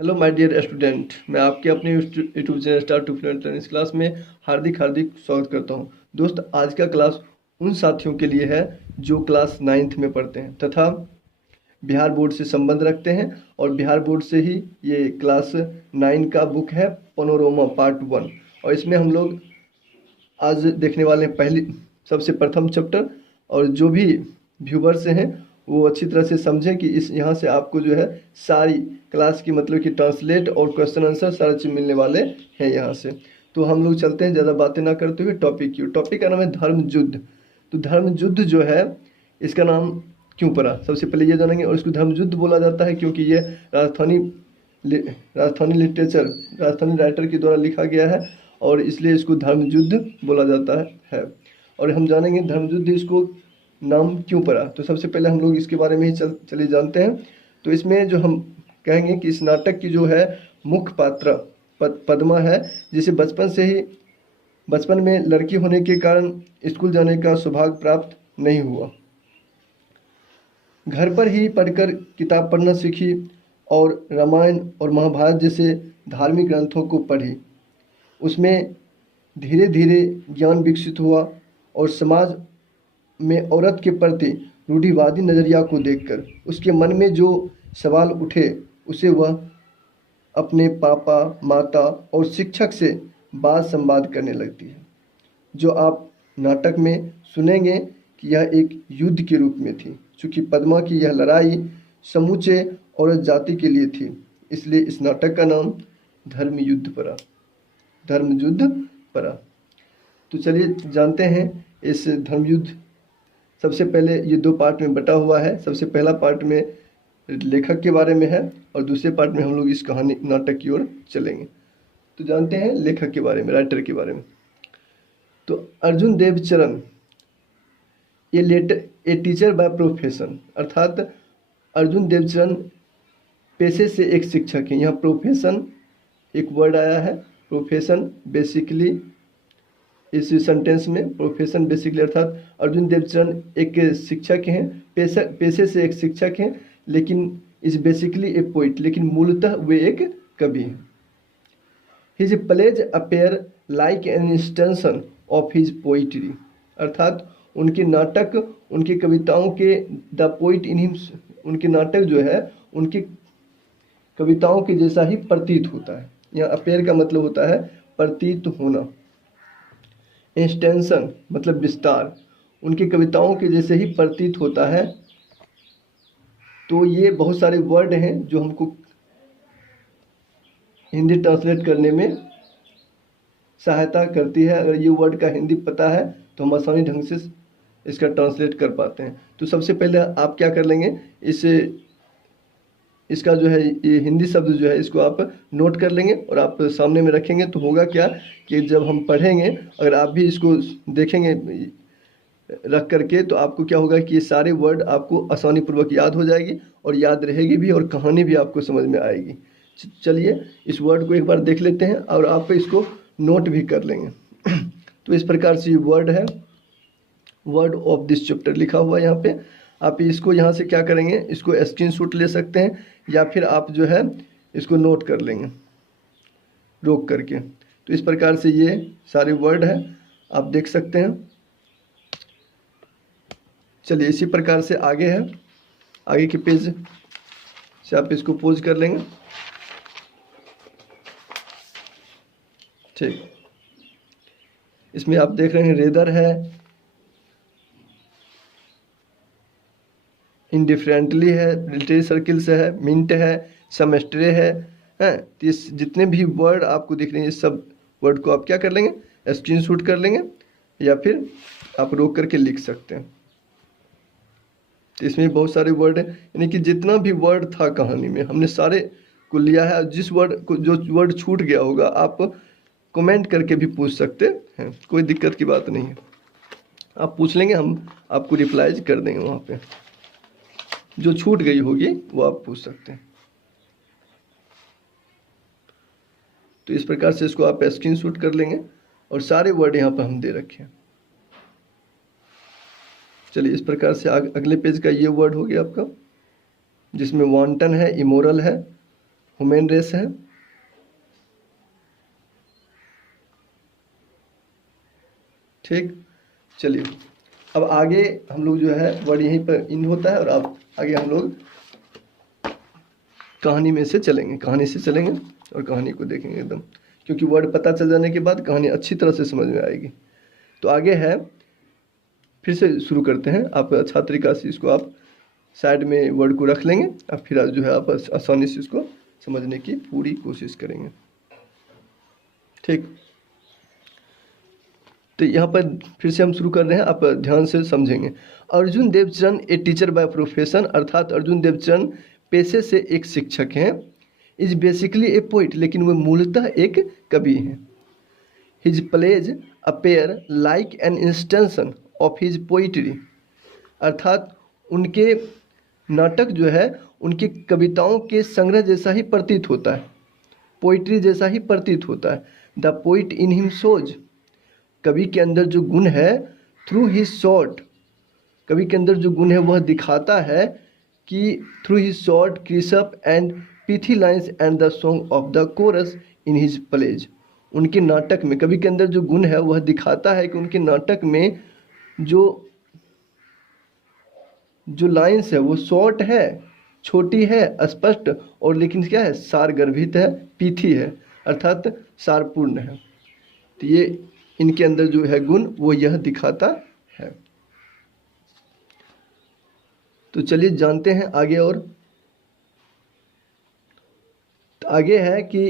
Hello my dear student, मैं आपके अपने YouTube channel star to fluent learning class में हार्दिक हार्दिक स्वागत करता हूं। दोस्त, आज का क्लास उन साथियों के लिए है जो क्लास 9th में पढ़ते हैं तथा बिहार बोर्ड से संबंध रखते हैं। और बिहार बोर्ड से ही ये क्लास 9 का बुक है पनोरमा पार्ट 1। और इसमें हम लोग आज देखने वाले हैं पहली सबसे प्रथम चैप्टर। और जो भी व्यूवर्स हैं वो अच्छी तरह से समझें कि इस यहाँ से आपको जो है सारी क्लास की मतलब कि ट्रांसलेट और क्वेश्चन आंसर सारा चीज़ मिलने वाले हैं यहाँ से। तो हम लोग चलते हैं ज़्यादा बातें ना करते हुए टॉपिक की। टॉपिक का नाम है धर्म युद्ध। तो धर्म युद्ध जो है इसका नाम क्यों पड़ा, सबसे पहले ये जानेंगे। और इसको धर्म युद्ध बोला जाता है क्योंकि ये राजस्थानी राजस्थानी लिटरेचर राजस्थानी राइटर के द्वारा लिखा गया है और इसलिए इसको धर्म युद्ध बोला जाता है। और हम जानेंगे धर्म युद्ध इसको नाम क्यों पड़ा। तो सबसे पहले हम लोग इसके बारे में ही चलिए जानते हैं। तो इसमें जो हम कहेंगे कि इस नाटक की जो है मुख्य पात्र पद्मा है, जिसे बचपन में लड़की होने के कारण स्कूल जाने का सौभाग्य प्राप्त नहीं हुआ। घर पर ही पढ़कर किताब पढ़ना सीखी और रामायण और महाभारत जैसे धार्मिक ग्रंथों को पढ़ी। उसमें धीरे धीरे ज्ञान विकसित हुआ और समाज में औरत के प्रति रूढ़िवादी नज़रिया को देखकर उसके मन में जो सवाल उठे उसे वह अपने पापा, माता और शिक्षक से बात संवाद करने लगती है। जो आप नाटक में सुनेंगे कि यह एक युद्ध के रूप में थी। चूँकि पद्मा की यह लड़ाई समूचे औरत जाति के लिए थी, इसलिए इस नाटक का नाम धर्म युद्ध पड़ा। तो चलिए जानते हैं इस धर्म युद्ध। सबसे पहले ये दो पार्ट में बटा हुआ है। सबसे पहला पार्ट में लेखक के बारे में है और दूसरे पार्ट में हम लोग इस कहानी नाटक की ओर चलेंगे। तो जानते हैं लेखक के बारे में, राइटर के बारे में। तो Arjun Devcharan a teacher by profession, अर्थात अर्जुन देवचरण पेशे से एक शिक्षक हैं। यहाँ प्रोफेशन एक वर्ड आया है। प्रोफेशन बेसिकली इस सेंटेंस में प्रोफेशन बेसिकली अर्थात अर्जुन देवचरण एक शिक्षक हैं, पेशे से एक शिक्षक हैं, लेकिन इस बेसिकली ए पोइट, लेकिन मूलतः वे एक कवि हैं। His plays appear like an extension of his poetry, अर्थात उनके नाटक, उनकी कविताओं के द पोइट इन हिम, उनके नाटक जो है उनकी कविताओं के जैसा ही प्रतीत होता है। यहाँ अपेयर का मतलब होता है प्रतीत होना। एक्सटेंशन मतलब विस्तार, उनकी कविताओं के जैसे ही प्रतीत होता है। तो ये बहुत सारे वर्ड हैं जो हमको हिंदी ट्रांसलेट करने में सहायता करती है। अगर ये वर्ड का हिंदी पता है तो हम आसानी ढंग से इसका ट्रांसलेट कर पाते हैं। तो सबसे पहले आप क्या कर लेंगे, इसका जो है ये हिंदी शब्द जो है इसको आप नोट कर लेंगे और आप सामने में रखेंगे। तो होगा क्या कि जब हम पढ़ेंगे, अगर आप भी इसको देखेंगे रख करके, तो आपको क्या होगा कि ये सारे वर्ड आपको आसानी पूर्वक याद हो जाएगी और याद रहेगी भी और कहानी भी आपको समझ में आएगी। चलिए इस वर्ड को एक बार देख लेते हैं और आप इसको नोट भी कर लेंगे। तो इस प्रकार से ये वर्ड है, वर्ड ऑफ दिस चैप्टर लिखा हुआ है यहाँ पे। आप इसको यहाँ से क्या करेंगे, इसको स्क्रीनशॉट ले सकते हैं या फिर आप जो है इसको नोट कर लेंगे रोक करके। तो इस प्रकार से ये सारे वर्ड है, आप देख सकते हैं। चलिए इसी प्रकार से आगे है, आगे के पेज से आप इसको पोज कर लेंगे। ठीक, इसमें आप देख रहे हैं रेदर है, इंडिफरेंटली है, रिलेटिव सर्किल से है, मिंट है, सेमेस्ट्रे है। इस जितने भी वर्ड आपको दिख रहे हैं इस सब वर्ड को आप क्या कर लेंगे, स्क्रीनशॉट कर लेंगे या फिर आप रोक करके लिख सकते हैं। तो इसमें बहुत सारे वर्ड हैं, यानी कि जितना भी वर्ड था कहानी में हमने सारे को लिया है। जिस वर्ड को जो वर्ड छूट गया होगा आप कमेंट करके भी पूछ सकते हैं, कोई दिक्कत की बात नहीं है। आप पूछ लेंगे, हम आपको रिप्लाई कर देंगे। वहाँ पे जो छूट गई होगी वो आप पूछ सकते हैं। तो इस प्रकार से इसको आप स्क्रीनशॉट कर लेंगे और सारे वर्ड यहाँ पर हम दे रखे हैं। चलिए इस प्रकार से अगले पेज का ये वर्ड हो गया आपका, जिसमें वांटन है, इमोरल है, ह्यूमन रेस है। ठीक, चलिए अब आगे हम लोग जो है वर्ड यहीं पर इन होता है और अब आगे हम लोग कहानी में से चलेंगे, कहानी से चलेंगे और कहानी को देखेंगे एकदम, क्योंकि वर्ड पता चल जाने के बाद कहानी अच्छी तरह से समझ में आएगी। तो आगे है, फिर से शुरू करते हैं। आप अच्छा तरीका से इसको आप साइड में वर्ड को रख लेंगे और फिर जो है आप आसानी से इसको समझने की पूरी कोशिश करेंगे। ठीक, तो यहाँ पर फिर से हम शुरू कर रहे हैं, आप ध्यान से समझेंगे। Arjun Devcharan a teacher by profession, अर्थात अर्जुन देवचरण पेशे से एक शिक्षक हैं। इज बेसिकली ए पोइट, लेकिन वो मूलतः एक कवि हैं। His plays appear like an extension of his poetry, अर्थात उनके नाटक जो है उनकी कविताओं के संग्रह जैसा ही प्रतीत होता है, पोइट्री जैसा ही प्रतीत होता है। The poet in him shows, कवि के अंदर जो गुण है, थ्रू हिज शॉर्ट, कवि के अंदर जो गुण है वह दिखाता है कि through his short crisp and pithy lines and the song of the chorus in his plays, उनके नाटक में कवि के अंदर जो गुण है वह दिखाता है कि उनके नाटक में जो लाइन्स है वो शॉर्ट है, छोटी है, स्पष्ट, और लेकिन क्या है, सारगर्भित है, पीथी है, अर्थात सारपूर्ण है। तो ये इनके अंदर जो है गुण वो यह दिखाता है। तो चलिए जानते हैं आगे। और तो आगे है कि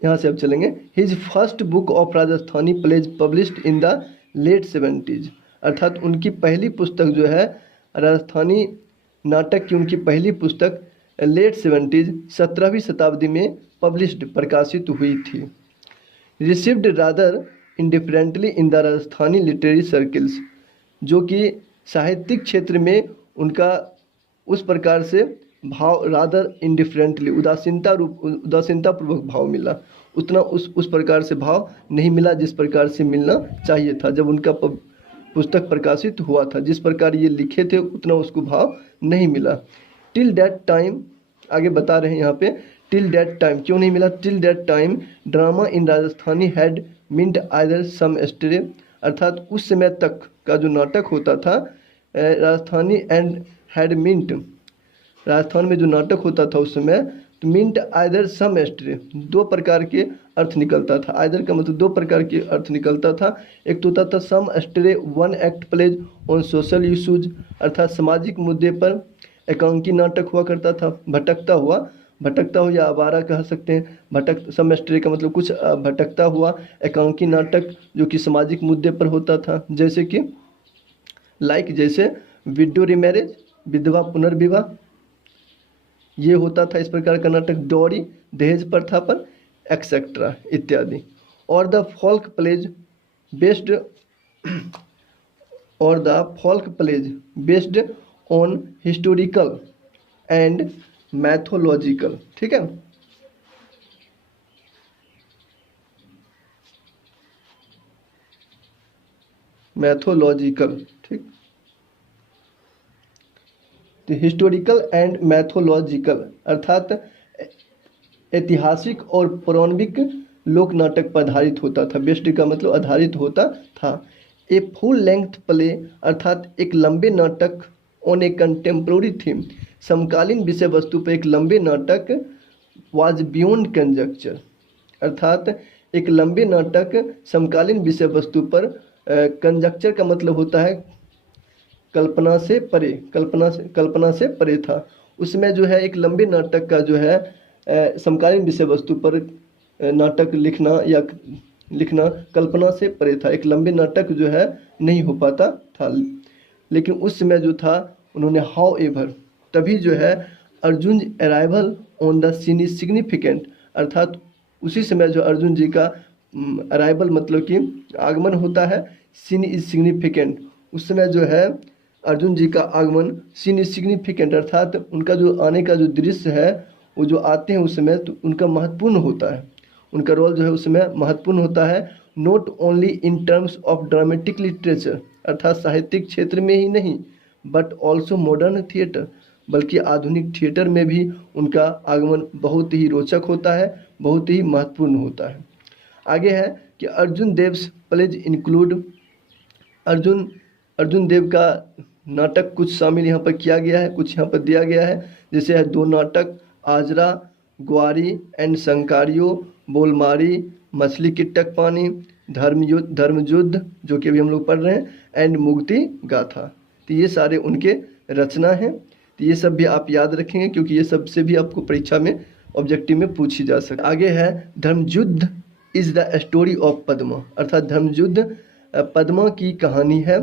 यहाँ से अब चलेंगे। His first book of Rajasthani plays published in the late 70s, अर्थात उनकी पहली पुस्तक जो है राजस्थानी नाटक की उनकी पहली पुस्तक लेट 70s 17वीं शताब्दी में पब्लिश्ड प्रकाशित हुई थी। Received rather indifferently in the Rajasthani literary circles, जो कि साहित्यिक क्षेत्र में उनका उस प्रकार से भाव, रादर इंडिफरेंटली, उदासीनता पूर्वक भाव मिला, उतना उस प्रकार से भाव नहीं मिला जिस प्रकार से मिलना चाहिए था जब उनका पुस्तक प्रकाशित हुआ था। जिस प्रकार ये लिखे थे उतना उसको भाव नहीं मिला। टिल दैट टाइम, आगे बता रहे हैं यहाँ पे, टिल दैट टाइम क्यों नहीं मिला? Till that time drama in Rajasthani had mint either some stay, अर्थात उस समय तक का जो नाटक होता था Rajasthani and had mint, Rajasthan में जो नाटक होता था उस समय, तो मिंट आइदर सम स्टे, दो प्रकार के अर्थ निकलता था। आइदर का मतलब दो प्रकार के अर्थ निकलता था। एक तो होता था some stay one act plays on social issues, अर्थात सामाजिक मुद्दे पर एकांकी नाटक हुआ करता था। भटकता हो या आवारा कह सकते हैं। सम स्टे का मतलब कुछ भटकता हुआ एकांकी नाटक जो कि सामाजिक मुद्दे पर होता था, जैसे कि जैसे विडो रिमैरेज, विधवा पुनर्विवाह, ये होता था इस प्रकार का नाटक। डॉरी, दहेज प्रथा पर, एक्सेट्रा इत्यादि। और the folk plays based on historical and mythological, ठीक है। मैथोलॉजिकल, ठीक, हिस्टोरिकल एंड मैथोलॉजिकल अर्थात ऐतिहासिक और पौराणिक लोक नाटक पर आधारित होता था। बेस्ड का मतलब आधारित होता था। ए फुल लेंथ प्ले अर्थात एक लंबे नाटक ऑन ए कंटेम्प्रोरी थीम, समकालीन विषय वस्तु पर एक लंबे नाटक। वाज बियॉन्ड कंजक्चर, अर्थात एक लंबे नाटक समकालीन विषय वस्तु पर, कंजक्चर का मतलब होता है कल्पना से परे, कल्पना से परे था। उसमें जो है एक लंबे नाटक का जो है समकालीन विषय वस्तु पर नाटक लिखना कल्पना से परे था। एक लंबे नाटक जो है नहीं हो पाता था, लेकिन उस समय जो था उन्होंने हाउ एवर, तभी जो है Arjun arrival on the scene is significant, अर्थात उसी समय जो अर्जुन जी का अराइवल मतलब कि आगमन होता है, सीन इज सिग्निफिकेंट, उस समय जो है अर्जुन जी का आगमन, सीन इज सिग्निफिकेंट अर्थात उनका जो आने का जो दृश्य है वो जो आते हैं उस समय तो उनका महत्वपूर्ण होता है, उनका रोल जो है उस समय महत्वपूर्ण होता है। Not only in terms of dramatic literature, अर्थात साहित्यिक क्षेत्र में ही नहीं, बट ऑल्सो मॉडर्न थिएटर, बल्कि आधुनिक थिएटर में भी उनका आगमन बहुत ही रोचक होता है, बहुत ही महत्वपूर्ण होता है। आगे है कि अर्जुन देव्स प्लेज इंक्लूड, अर्जुन अर्जुन देव का नाटक कुछ शामिल यहाँ पर किया गया है, कुछ यहाँ पर दिया गया है। जैसे है 2 नाटक, आजरा, ग्वारी एंड शंकारियो, बोलमारी, मछली की टकपानी, धर्मयुद्ध जो कि अभी हम लोग पढ़ रहे हैं, एंड मुक्ति गाथा। तो ये सारे उनके रचना हैं। तो ये सब भी आप याद रखेंगे क्योंकि ये सब से भी आपको परीक्षा में ऑब्जेक्टिव में पूछी जा सकती है। आगे है Dharmayuddha is the story of Padma, अर्थात धर्मयुद्ध पद्मा की कहानी है।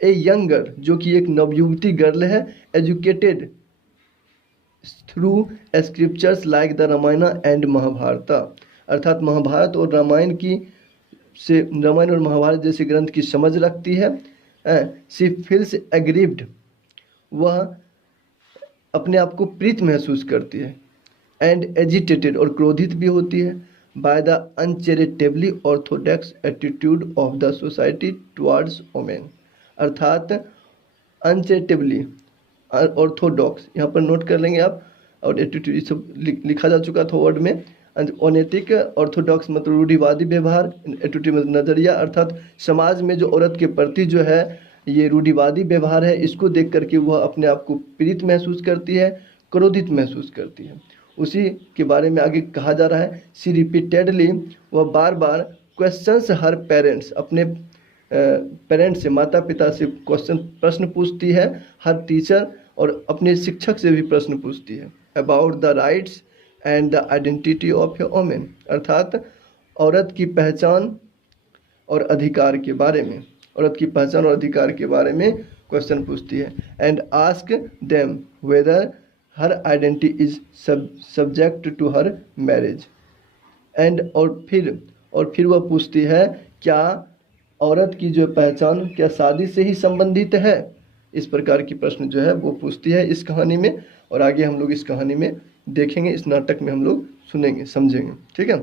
ए यंग गर्ल, जो कि एक नवयुवती गर्ल है, educated through scriptures like the Ramayana and Mahabharata, अर्थात महाभारत और रामायण और महाभारत जैसे ग्रंथ की समझ रखती है। शी फील्स एग्रीव्ड, वह अपने आप को प्रीत महसूस करती है। एंड एजिटेटेड, और क्रोधित भी होती है। By the uncharitably orthodox attitude of the society towards women, अर्थात अनचैरिटेबली ऑर्थोडॉक्स, यहाँ पर नोट कर लेंगे आप, और एटीट्यूड सब लिखा जा चुका था वर्ड में। अनैतिक, ऑर्थोडॉक्स मतलब रूढ़िवादी व्यवहार, एटीट्यूड मतलब नज़रिया, अर्थात समाज में जो औरत के प्रति जो है ये रूढ़िवादी व्यवहार है, इसको देख करके वह अपने आप को पीड़ित महसूस करती है, क्रोधित महसूस करती है। उसी के बारे में आगे कहा जा रहा है, सी रिपीटेडली, वह बार बार क्वेश्चंस हर पेरेंट्स, अपने पेरेंट्स से, माता पिता से प्रश्न पूछती है, हर टीचर, और अपने शिक्षक से भी प्रश्न पूछती है, about the rights and the identity of a women, अर्थात औरत की पहचान और अधिकार के बारे में, औरत की पहचान और अधिकार के बारे में क्वेश्चन पूछती है। And ask them whether her identity is subject to her marriage, and और फिर वह पूछती है क्या औरत की जो पहचान क्या शादी से ही संबंधित है। इस प्रकार की प्रश्न जो है वो पूछती है इस कहानी में, और आगे हम लोग इस कहानी में देखेंगे, इस नाटक में हम लोग सुनेंगे, समझेंगे। ठीक है,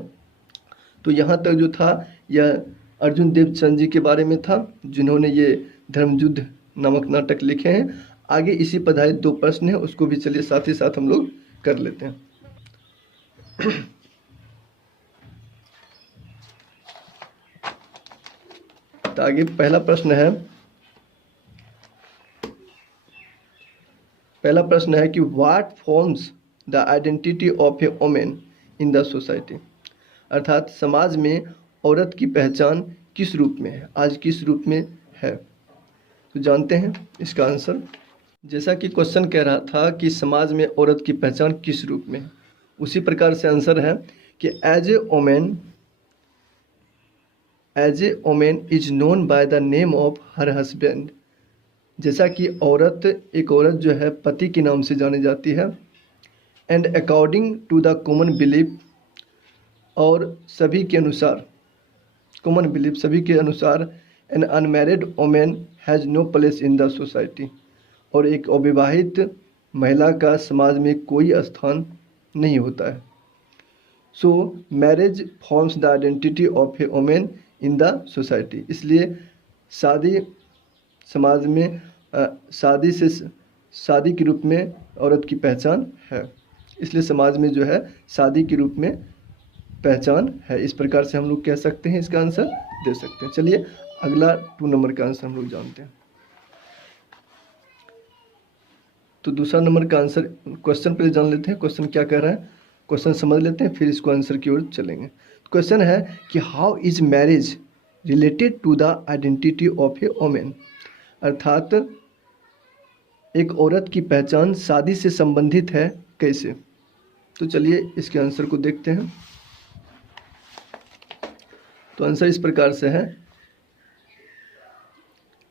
तो यहाँ तक जो था यह अर्जुन देवचंद जी के बारे में था, जिन्होंने ये धर्मयुद्ध नामक नाटक लिखे हैं। आगे इसी पर आधारित 2 प्रश्न हैं, उसको भी चलिए साथ ही साथ हम लोग कर लेते हैं। तो आगे पहला प्रश्न है कि what forms the identity of a women in the society, अर्थात समाज में औरत की पहचान किस रूप में है, आज किस रूप में है। तो जानते हैं इसका आंसर। जैसा कि क्वेश्चन कह रहा था कि समाज में औरत की पहचान किस रूप में है, उसी प्रकार से आंसर है कि as a women is known by the name of her husband, जैसा कि एक औरत जो है पति के नाम से जानी जाती है। And according to the common belief, और सभी के अनुसार, कॉमन बिलीफ सभी के अनुसार, an unmarried women has no place in the society, और एक अविवाहित महिला का समाज में कोई स्थान नहीं होता है। So marriage forms the identity of a women in the society, इसलिए शादी समाज में शादी के रूप में औरत की पहचान है, इसलिए समाज में जो है शादी के रूप में पहचान है। इस प्रकार से हम लोग कह सकते हैं, इसका आंसर दे सकते हैं। चलिए अगला 2 नंबर का आंसर हम लोग जानते हैं। तो दूसरा नंबर का आंसर, क्वेश्चन पहले जान लेते हैं, क्वेश्चन क्या कह रहा है, क्वेश्चन समझ लेते हैं, फिर इसको आंसर की ओर चलेंगे। क्वेश्चन है कि how is marriage related to the identity of a women, अर्थात एक औरत की पहचान शादी से संबंधित है कैसे। तो चलिए इसके आंसर को देखते हैं। तो आंसर इस प्रकार से है,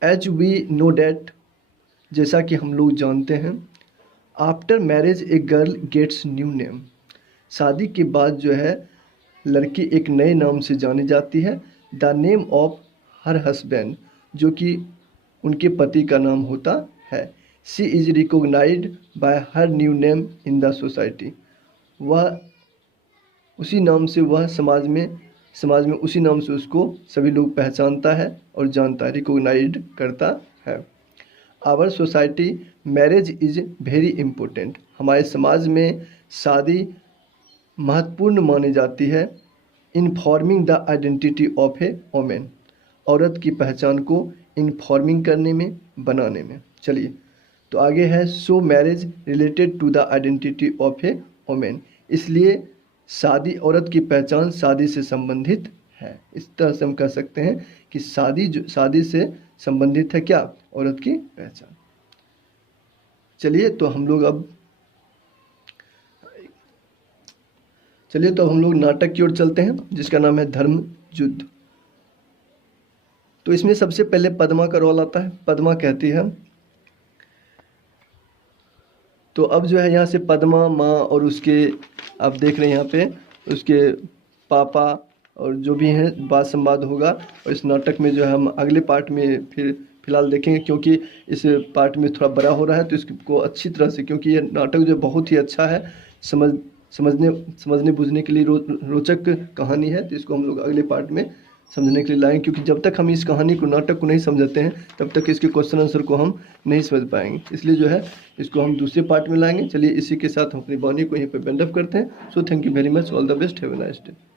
एज वी नो डैट, जैसा कि हम लोग जानते हैं, after marriage a girl gets new name, शादी के बाद जो है लड़की एक नए नाम से जानी जाती है। The name of her husband, जो कि उनके पति का नाम होता है। She is recognised by her new name in the society, वह उसी नाम से वह समाज में उसी नाम से उसको सभी लोग पहचानता है और जानता है, रिकॉग्नाइज्ड करता है। Our society marriage is very important. हमारे समाज में शादी महत्वपूर्ण मानी जाती है। In forming the identity of a women, औरत की पहचान को इनफॉर्मिंग करने में, बनाने में। चलिए तो आगे है so marriage related to the identity of a women, इसलिए शादी, औरत की पहचान शादी से संबंधित है। इस तरह से हम कह सकते हैं कि शादी से संबंधित है क्या, औरत की पहचान। चलिए तो हम लोग नाटक की ओर चलते हैं जिसका नाम है धर्म युद्ध। तो इसमें सबसे पहले पद्मा का रोल आता है। पद्मा कहती है, तो अब जो है यहाँ से पद्मा माँ और उसके, आप देख रहे हैं यहाँ पे उसके पापा और जो भी हैं बात संवाद होगा। और इस नाटक में जो है हम अगले पार्ट में फिलहाल देखेंगे, क्योंकि इस पार्ट में थोड़ा बड़ा हो रहा है तो इसको अच्छी तरह से, क्योंकि ये नाटक जो बहुत ही अच्छा है, समझने बूझने के लिए रोचक कहानी है, तो इसको हम लोग अगले पार्ट में समझने के लिए लाएंगे। क्योंकि जब तक हम इस कहानी को, नाटक को नहीं समझते हैं तब तक इसके क्वेश्चन आंसर को हम नहीं समझ पाएंगे। इसलिए जो है इसको हम दूसरे पार्ट में लाएंगे। चलिए इसी के साथ हम अपनी वाणी को यहीं पर बेंड अप करते हैं। So thank you very much, all the best, have a nice day.